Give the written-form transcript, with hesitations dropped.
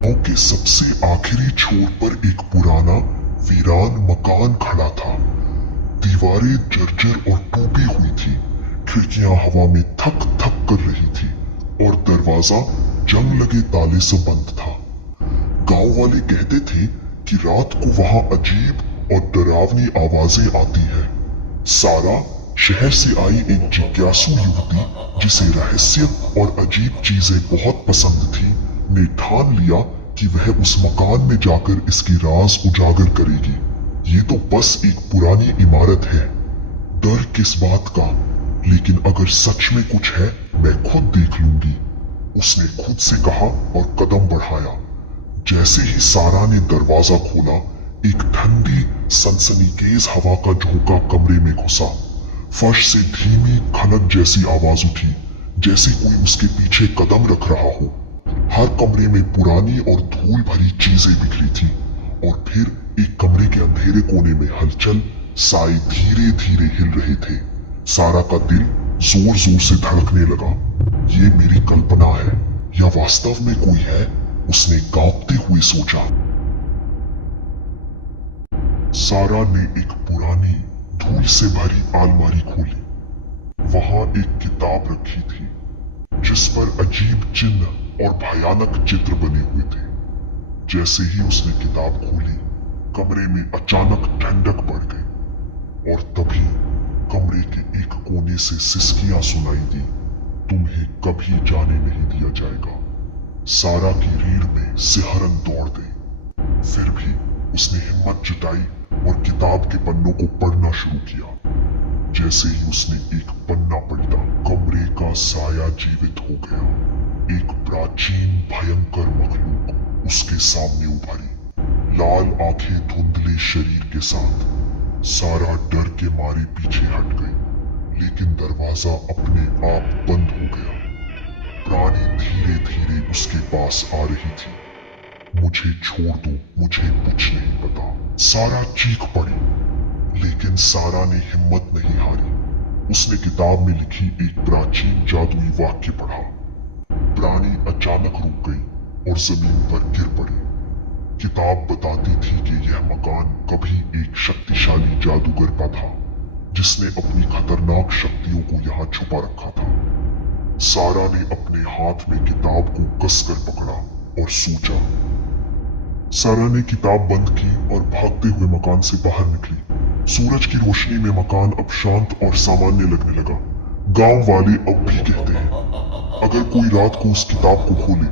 गांव के सबसे आखिरी छोर पर एक पुराना वीरान मकान खड़ा था। दीवारें जर्जर और टूटी हुई थी, खिड़कियां हवा में थक थक कर रही थी और दरवाजा जंग लगे ताले से बंद था। गांव वाले कहते थे कि रात को वहां अजीब और डरावनी आवाजें आती है। सारा, शहर से आई एक जिज्ञासु युवती जिसे रहस्य और अजीब चीजें बहुत पसंद थी, ने ठान लिया कि वह उस मकान में जाकर इसकी राज उजागर करेगी। ये तो बस एक पुरानी इमारत है, डर किस बात का, लेकिन अगर सच में कुछ है मैं खुद देख लूंगी, उसने खुद से कहा और कदम बढ़ाया। जैसे ही सारा ने दरवाजा खोला, एक ठंडी सनसनीखेज हवा का झोंका कमरे में घुसा। फर्श से धीमी खनक जैसी आवाज उठी, जैसे कोई उसके पीछे कदम रख रहा हो। हर कमरे में पुरानी और धूल भरी चीजें बिखरी थी और फिर एक कमरे के अंधेरे कोने में हलचल, साए धीरे धीरे हिल रहे थे। सारा का दिल जोर जोर से धड़कने लगा। ये मेरी कल्पना है या वास्तव में कोई है, उसने कांपते हुए सोचा। सारा ने एक पुरानी धूल से भरी अलमारी खोली। वहां एक किताब रखी थी जिस पर अजीब चिन्ह और भयानक चित्र बने हुए थे। जैसे ही उसने किताब खोली, कमरे में अचानक ठंडक बढ़ गई और तभी कमरे के एक कोने से सिसकियां सुनाई दी, तुम्हें कभी जाने नहीं दिया जाएगा। सारा की रीढ़ में सिहरन दौड़ गई। फिर भी उसने हिम्मत जुटाई और किताब के पन्नों को पढ़ना शुरू किया। जैसे ही उसने एक पन्ना पलटा, कमरे का साया जीवित हो गया। एक प्राचीन भयंकर मखलूक उसके सामने उभरी, लाल आंखें धुंधले शरीर के साथ। सारा डर के मारे पीछे हट गई, लेकिन दरवाजा अपने आप बंद हो गया। प्राणी धीरे धीरे उसके पास आ रही थी। मुझे छोड़ दो, मुझे कुछ नहीं पता, सारा चीख पड़ी। लेकिन सारा ने हिम्मत नहीं हारी। उसने किताब में लिखी एक प्राचीन जादुई वाक्य पढ़ा। प्राणी अचानक रुक गई और जमीन पर गिर पड़ी। किताब बताती थी कि यह मकान कभी एक शक्तिशाली जादूगर का था, जिसने अपनी खतरनाक शक्तियों को यहाँ छुपा रखा था। सारा ने अपने हाथ में किताब को कसकर पकड़ा और सोचा। सारा ने किताब बंद की और भागते हुए मकान से बाहर निकली। सूरज की रोशनी में मकान अब शांत और सामान्य लगने लगा। गांव वाले अब भी कहते हैं, अगर कोई रात को उस किताब को खोले